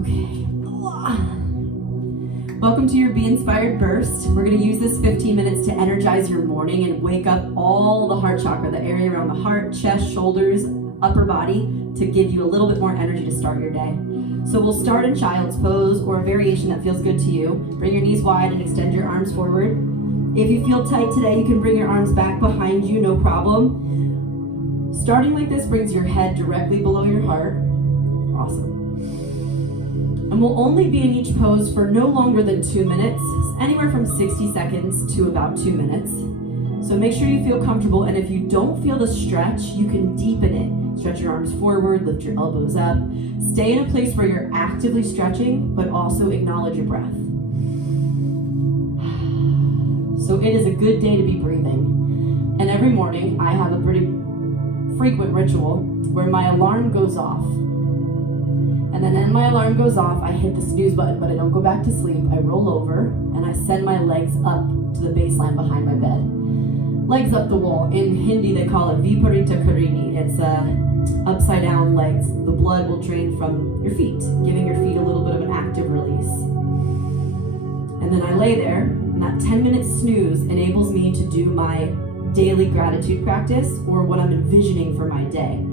Okay. Welcome to your Be Inspired Burst. We're going to use this 15 minutes to energize your morning and wake up all the heart chakra, the area around the heart, chest, shoulders, upper body, to give you a little bit more energy to start your day. So we'll start in child's pose or a variation that feels good to you. Bring your knees wide and extend your arms forward. If you feel tight today, you can bring your arms back behind you, no problem. Starting like this brings your head directly below your heart. Awesome. And we'll only be in each pose for no longer than 2 minutes, anywhere from 60 seconds to about 2 minutes. So make sure you feel comfortable, and if you don't feel the stretch, you can deepen it. Stretch your arms forward, lift your elbows up. Stay in a place where you're actively stretching, but also acknowledge your breath. So it is a good day to be breathing. And every morning, I have a pretty frequent ritual where my alarm goes off. And then when my alarm goes off, I hit the snooze button, but I don't go back to sleep. I roll over, and I send my legs up to the baseline behind my bed. Legs up the wall. In Hindi, they call it Viparita Karini. It's upside down legs. The blood will drain from your feet, giving your feet a little bit of an active release. And then I lay there, and that 10-minute snooze enables me to do my daily gratitude practice, or what I'm envisioning for my day.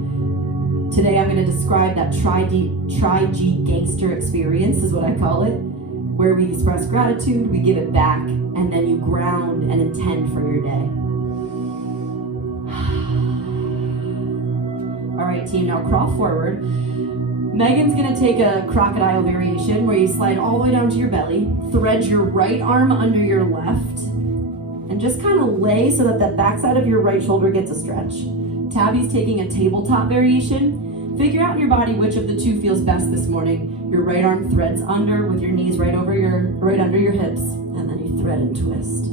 Today I'm going to describe that Tri-G gangster experience, is what I call it, where we express gratitude, we give it back, and then you ground and intend for your day. All right, team, now crawl forward. Megan's going to take a crocodile variation where you slide all the way down to your belly, thread your right arm under your left, and just kind of lay so that that backside of your right shoulder gets a stretch. Tabby's taking a tabletop variation. Figure out in your body which of the two feels best this morning. Your right arm threads under with your knees right under your hips, and then you thread and twist.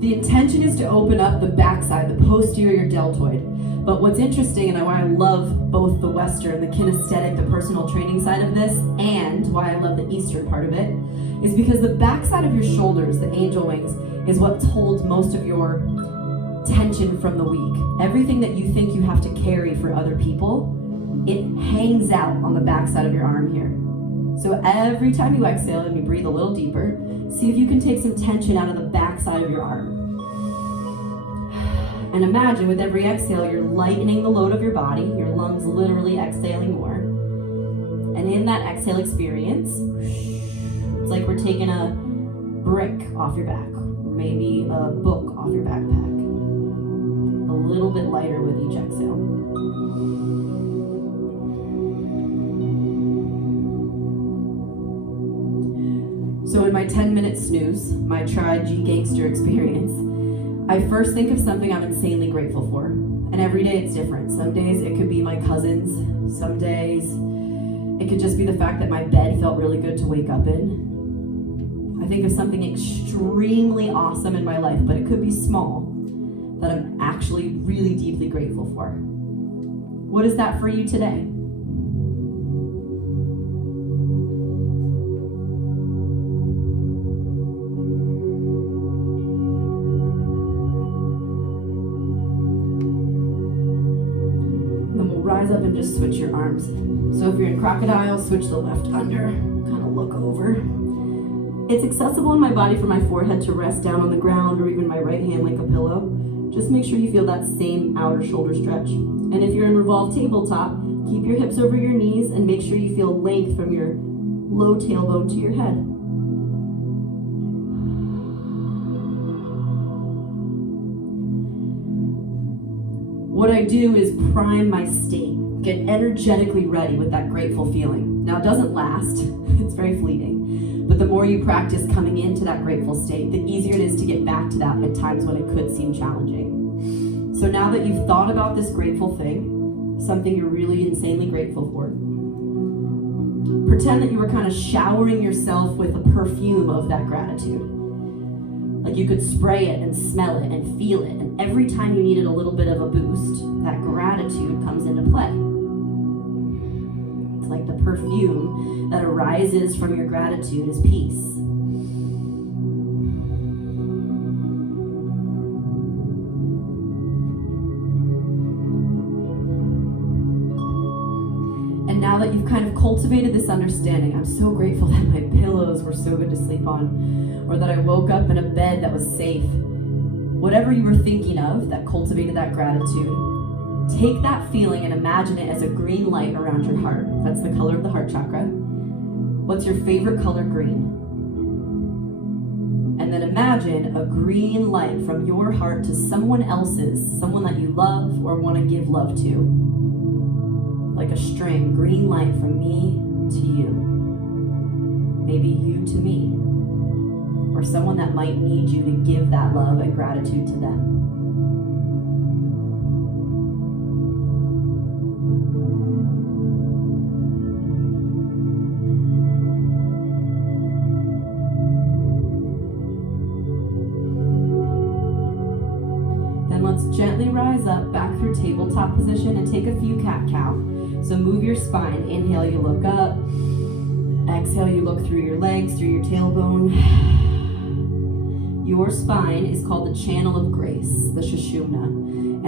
The intention is to open up the backside, the posterior deltoid. But what's interesting, and why I love both the Western, the kinesthetic, the personal training side of this, and why I love the Eastern part of it, is because the backside of your shoulders, the angel wings, is what holds most of your tension from the week. Everything that you think you have to carry for other people, it hangs out on the backside of your arm here. So every time you exhale and you breathe a little deeper, see if you can take some tension out of the backside of your arm. And imagine with every exhale, you're lightening the load of your body, your lungs literally exhaling more. And in that exhale experience, it's like we're taking a brick off your back, or maybe a book off your backpack. A little bit lighter with each exhale. So in my 10-minute snooze, my Tri-G gangster experience, I first think of something I'm insanely grateful for. And every day it's different. Some days it could be my cousins. Some days it could just be the fact that my bed felt really good to wake up in. I think of something extremely awesome in my life, but it could be small, that I'm actually really deeply grateful for. What is that for you today? Then we'll rise up and just switch your arms. So if you're in crocodile, switch the left under, kind of look over. It's accessible in my body for my forehead to rest down on the ground, or even my right hand like a pillow. Just make sure you feel that same outer shoulder stretch. And if you're in revolved tabletop, keep your hips over your knees and make sure you feel length from your low tailbone to your head. What I do is prime my state, get energetically ready with that grateful feeling. Now it doesn't last, it's very fleeting, but the more you practice coming into that grateful state, the easier it is to get back to that at times when it could seem challenging. So now that you've thought about this grateful thing, something you're really insanely grateful for, pretend that you were kind of showering yourself with the perfume of that gratitude. Like you could spray it and smell it and feel it, and every time you needed a little bit of a boost, that gratitude comes into play. It's like the perfume that arises from your gratitude is peace. now that you've kind of cultivated this understanding, I'm so grateful that my pillows were so good to sleep on, or that I woke up in a bed that was safe. Whatever you were thinking of that cultivated that gratitude, take that feeling and imagine it as a green light around your heart. That's the color of the heart chakra. What's your favorite color? Green. And then imagine a green light from your heart to someone else's, someone that you love or want to give love to. Like a string, green light from me to you. Maybe you to me. Or someone that might need you to give that love and gratitude to them. Let's gently rise up back through tabletop position and take a few cat-cow. So move your spine. Inhale, you look up. Exhale, you look through your legs, through your tailbone. Your spine is called the channel of grace, the Sushumna.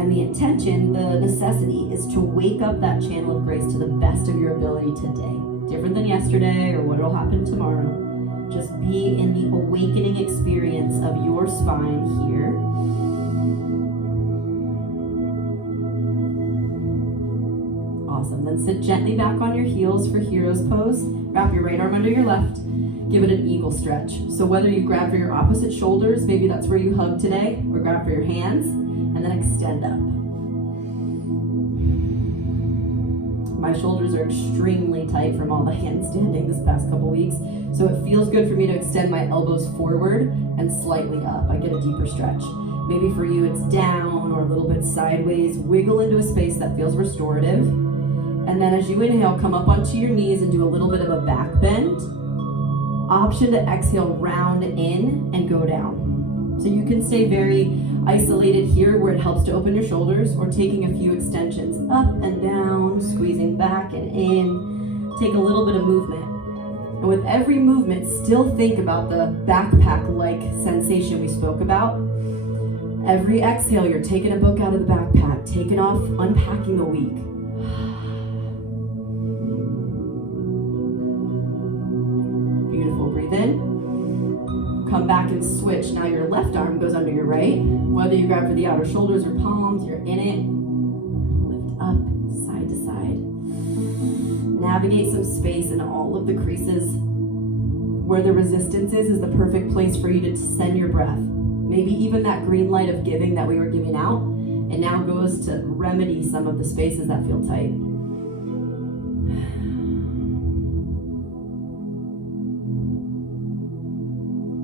And the intention, the necessity, is to wake up that channel of grace to the best of your ability today. Different than yesterday or what will happen tomorrow. Just be in the awakening experience of your spine here. Awesome. Then sit gently back on your heels for hero's pose. Wrap your right arm under your left. Give it an eagle stretch. So whether you grab for your opposite shoulders, maybe that's where you hug today, or grab for your hands, and then extend up. My shoulders are extremely tight from all the handstanding this past couple weeks, so it feels good for me to extend my elbows forward and slightly up. I get a deeper stretch. Maybe for you it's down or a little bit sideways. Wiggle into a space that feels restorative. And then as you inhale, come up onto your knees and do a little bit of a back bend. Option to exhale, round in and go down. So you can stay very isolated here where it helps to open your shoulders, or taking a few extensions up and down, squeezing back and in. Take a little bit of movement. And with every movement, still think about the backpack-like sensation we spoke about. Every exhale, you're taking a book out of the backpack, taking off, unpacking the week. Beautiful, breathe in. Come back and switch. Now your left arm goes under your right. Whether you grab for the outer shoulders or palms, you're in it. Lift up, side to side. Navigate some space in all of the creases. Where the resistance is the perfect place for you to send your breath. Maybe even that green light of giving that we were giving out, and now goes to remedy some of the spaces that feel tight.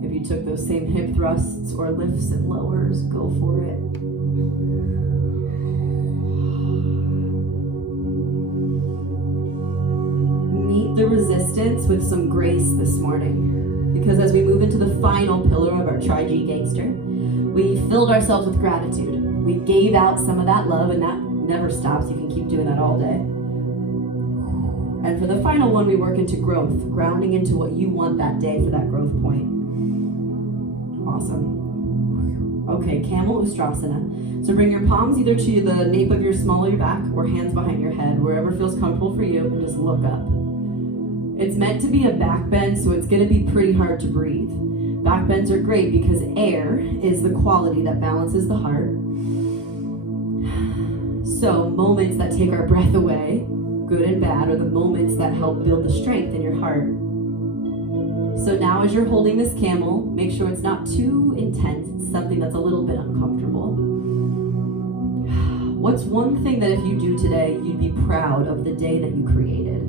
If you took those same hip thrusts or lifts and lowers, go for it. Meet the resistance with some grace this morning. Because as we move into the final pillar of our Tri-G gangster, we filled ourselves with gratitude. We gave out some of that love, and that never stops. You can keep doing that all day. And for the final one, we work into growth, grounding into what you want that day for that growth point. Awesome. Okay, Camel Ustrasana. So bring your palms either to the nape of your small of your back or hands behind your head, wherever feels comfortable for you, and just look up. It's meant to be a back bend, so it's going to be pretty hard to breathe. Back bends are great because air is the quality that balances the heart. So moments that take our breath away, good and bad, are the moments that help build the strength in your heart. So now as you're holding this camel, make sure it's not too intense. It's something that's a little bit uncomfortable. What's one thing that if you do today, you'd be proud of the day that you created?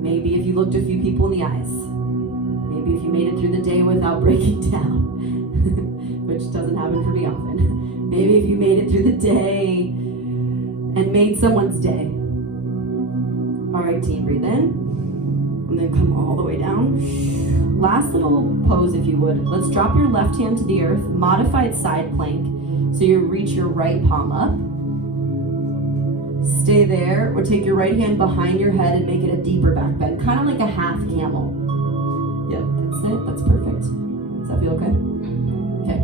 Maybe if you looked a few people in the eyes. Maybe if you made it through the day without breaking down, which doesn't happen for me often. Maybe if you made it through the day and made someone's day. All right, team, breathe in. And then come all the way down. Last little pose, if you would. Let's drop your left hand to the earth, modified side plank. So you reach your right palm up. Stay there, or take your right hand behind your head and make it a deeper back bend, kind of like a half camel. Yep, that's it, that's perfect. Does that feel okay? Okay.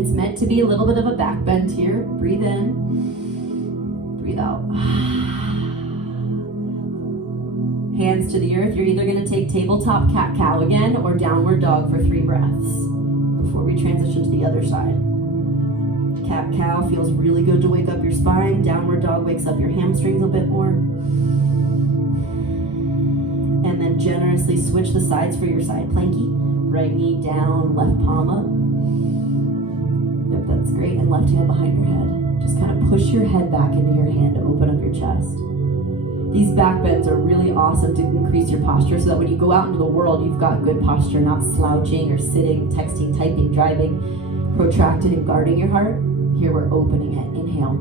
It's meant to be a little bit of a back bend here. Breathe in, breathe out. hands to the earth. You're either going to take tabletop cat-cow again or downward dog for 3 breaths before we transition to the other side. Cat-cow feels really good to wake up your spine. Downward dog wakes up your hamstrings a bit more. And then generously switch the sides for your side planky. Right knee down, left palm up. Yep, that's great. And left hand behind your head. Just kind of push your head back into your hand to open up your chest. These back bends are really awesome to increase your posture so that when you go out into the world, you've got good posture, not slouching or sitting, texting, typing, driving, protracted and guarding your heart. Here we're opening it. Inhale.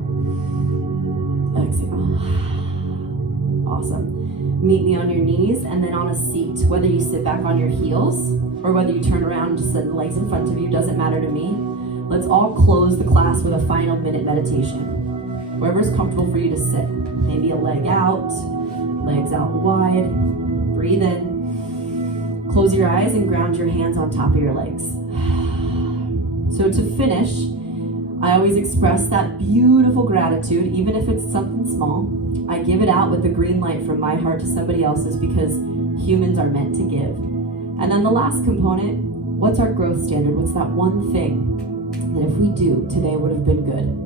Exhale. Awesome. Meet me on your knees and then on a seat. Whether you sit back on your heels or whether you turn around and just set the legs in front of you, doesn't matter to me. Let's all close the class with a final minute meditation. Wherever's comfortable for you to sit. Maybe a leg out, legs out wide. Breathe in. Close your eyes and ground your hands on top of your legs. So to finish, I always express that beautiful gratitude, even if it's something small. I give it out with the green light from my heart to somebody else's because humans are meant to give. And then the last component, what's our growth standard? What's that one thing that if we do, today would have been good?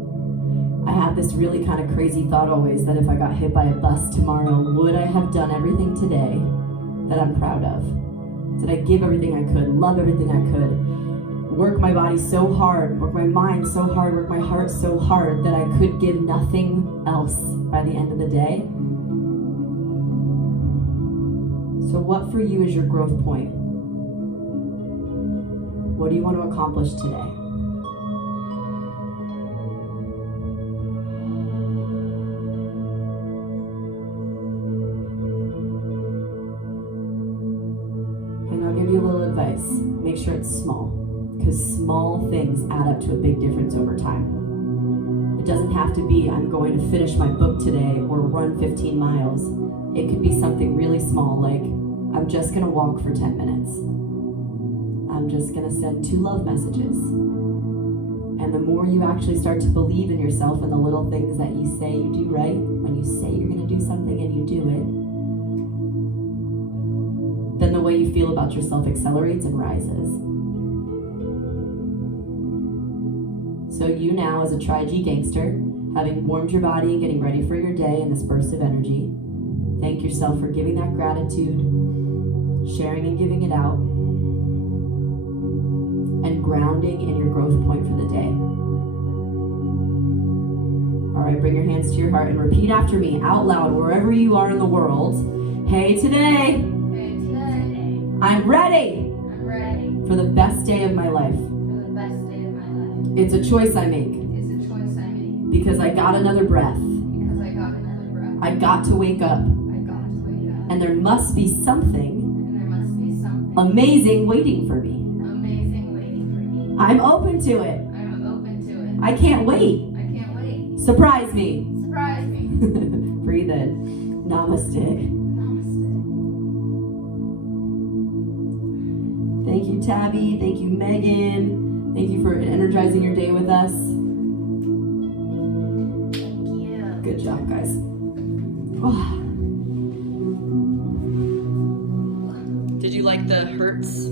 I have this really kind of crazy thought always that if I got hit by a bus tomorrow, would I have done everything today that I'm proud of? Did I give everything I could, love everything I could, work my body so hard, work my mind so hard, work my heart so hard that I could give nothing else by the end of the day? So what for you is your growth point? What do you want to accomplish today? Give you a little advice. Make sure it's small, because small things add up to a big difference over time. It doesn't have to be, I'm going to finish my book today or run 15 miles. It could be something really small, like I'm just going to walk for 10 minutes. I'm just going to send 2 love messages. And the more you actually start to believe in yourself and the little things that you say you do right, when you say you're going to do something and you do it, then the way you feel about yourself accelerates and rises. So you now, as a Tri-G gangster, having warmed your body and getting ready for your day in this burst of energy, thank yourself for giving that gratitude, sharing and giving it out, and grounding in your growth point for the day. All right, bring your hands to your heart and repeat after me out loud, wherever you are in the world. Hey, today. I'm ready for the best day of my life. It's a choice I make. Because I got another breath. I got to wake up. And there must be something amazing waiting for me. I'm open to it. I can't wait. Surprise me. Breathe in. Namaste. Thank you, Tabby. Thank you, Megan. Thank you for energizing your day with us. Thank you. Good job, guys. Oh. Did you like the hurts?